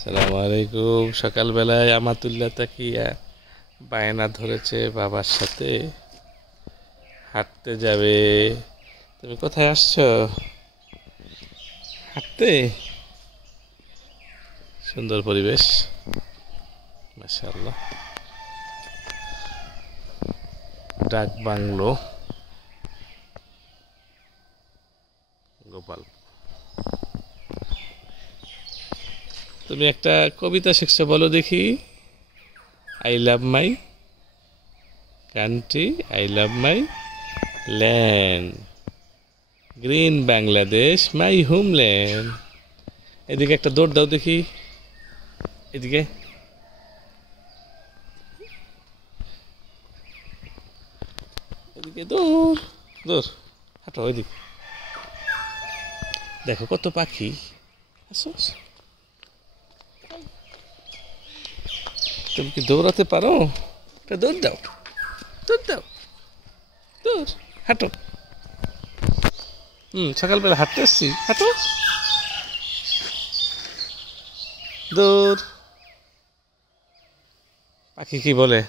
আসসালামু আলাইকুম। সকালবেলায় আমাতুল্লাহ তাকিয়া বায়না ধরেছে বাবার সাথে হাঁটতে যাবে। তুমি কোথায় আসছো? হাঁটতে। সুন্দর পরিবেশ, মাশাআল্লাহ। ডাক বাংলো, গোপাল। তুমি একটা কবিতা শিখছো, বলো দেখি। I love my country, I love my land, green Bangladesh my homeland. এদিকে একটা দৌড় দাও দেখি, এদিকে। এদিকে দৌড়, দৌড়, হাঁটো ওইদিকে। দেখো কত পাখি। আসো, তুমি কি দৌড়াতে পারো? দৌড় দাও, দৌড় দাও, দৌড়, হাঁটো। সকালবেলা হাঁটতে এসছি, হাঁটো, দৌড়। পাখি কি বলে?